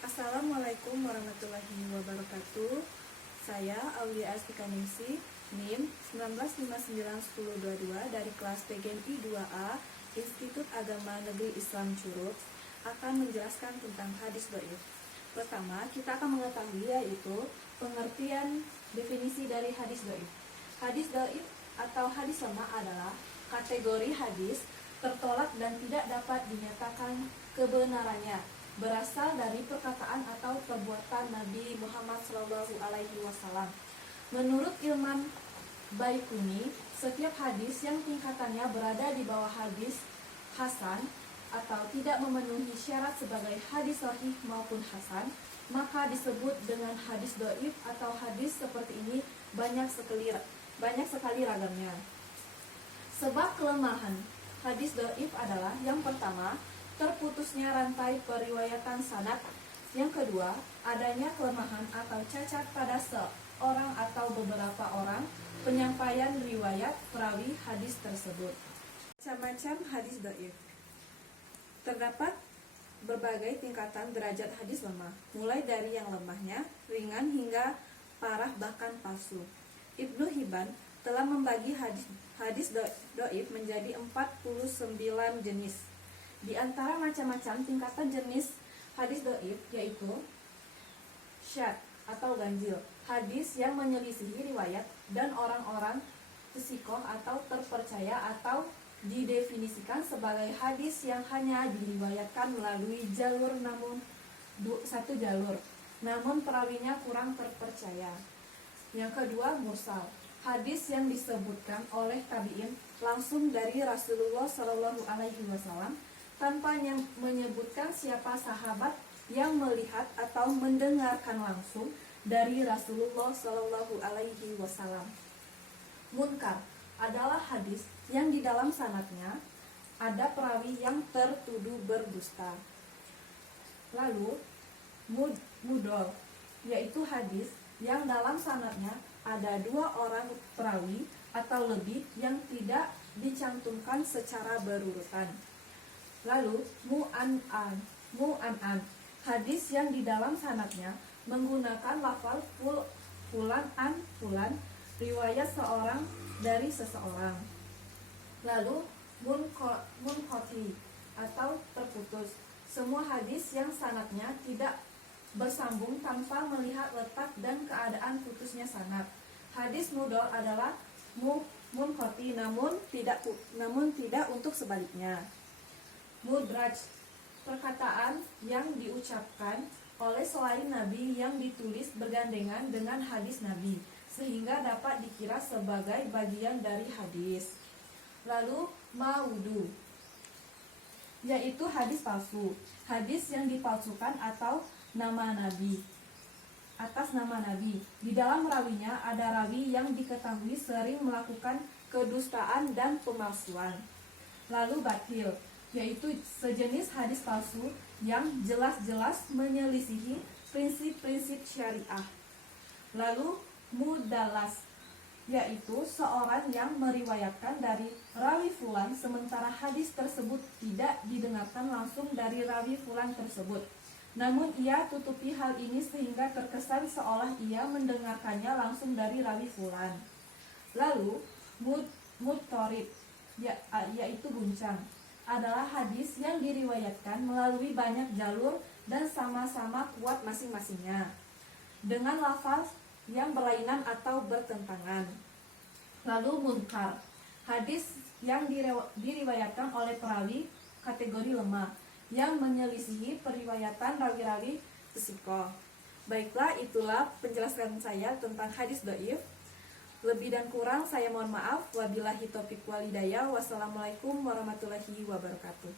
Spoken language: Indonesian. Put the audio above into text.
Assalamualaikum warahmatullahi wabarakatuh. Saya Aulia Astikaningsi, NIM 19591022 dari kelas PGMI 2A, Institut Agama Negeri Islam Curug, akan menjelaskan tentang hadis dhaif. Pertama, kita akan mengetahui yaitu pengertian definisi dari hadis dhaif. Hadis dhaif atau hadis lemah adalah kategori hadis tertolak dan tidak dapat dinyatakan kebenarannya, berasal dari perkataan atau perbuatan Nabi Muhammad SAW. Menurut Ilman Baikuni, setiap hadis yang tingkatannya berada di bawah hadis hasan atau tidak memenuhi syarat sebagai hadis sahih maupun hasan, maka disebut dengan hadis dhaif atau hadis seperti ini banyak sekali ragamnya. Sebab kelemahan hadis dhaif adalah yang pertama, terputusnya rantai periwayatan sanad. Yang kedua, adanya kelemahan atau cacat pada seorang atau beberapa orang penyampaian riwayat perawi hadis tersebut. Macam-macam hadis dhaif. Terdapat berbagai tingkatan derajat hadis lemah, mulai dari yang lemahnya, ringan hingga parah bahkan palsu. Ibnu Hibban telah membagi hadis dhaif menjadi 49 jenis. Di antara macam-macam tingkatan jenis hadis dhaif yaitu syadz atau ganjil, hadis yang menyelisihi riwayat dan orang-orang thiqah atau terpercaya, atau didefinisikan sebagai hadis yang hanya diriwayatkan melalui satu jalur, namun perawinya kurang terpercaya. Yang kedua, mursal, hadis yang disebutkan oleh tabi'in langsung dari Rasulullah SAW tanpa menyebutkan siapa sahabat yang melihat atau mendengarkan langsung dari Rasulullah SAW. Munkar adalah hadis yang di dalam sanadnya ada perawi yang tertuduh berdusta. Lalu mudol, yaitu hadis yang dalam sanadnya ada 2 orang perawi atau lebih yang tidak dicantumkan secara berurutan. Lalu mu'an'an, hadis yang di dalam sanadnya menggunakan lafal fulan an fulan, riwayat seorang dari seseorang. Lalu munqati atau terputus, semua hadis yang sanadnya tidak bersambung tanpa melihat letak dan keadaan putusnya sanad. Hadis mudol adalah munqati namun tidak untuk sebaliknya. Mudraj, perkataan yang diucapkan oleh selain Nabi yang ditulis bergandengan dengan hadis Nabi sehingga dapat dikira sebagai bagian dari hadis. Lalu maudu, yaitu hadis palsu, hadis yang dipalsukan atau nama Nabi atas nama Nabi. Di dalam rawinya ada rawi yang diketahui sering melakukan kedustaan dan pemalsuan. Lalu batil, yaitu sejenis hadis palsu yang jelas-jelas menyelisihi prinsip-prinsip syariah. Lalu mudallas, yaitu seorang yang meriwayatkan dari rawi fulan sementara hadis tersebut tidak didengarkan langsung dari rawi fulan tersebut, namun ia tutupi hal ini sehingga terkesan seolah ia mendengarkannya langsung dari rawi fulan. Lalu mudtorib, yaitu guncang, adalah hadis yang diriwayatkan melalui banyak jalur dan sama-sama kuat masing-masingnya dengan lafaz yang berlainan atau bertentangan. Lalu munkar, hadis yang diriwayatkan oleh perawi kategori lemah yang menyelisihi periwayatan rawi-rawi thiqah. Baiklah, itulah penjelasan saya tentang hadis dhaif. Lebih dan kurang saya mohon maaf. Wabillahi taufiq wal hidayah. Wassalamualaikum warahmatullahi wabarakatuh.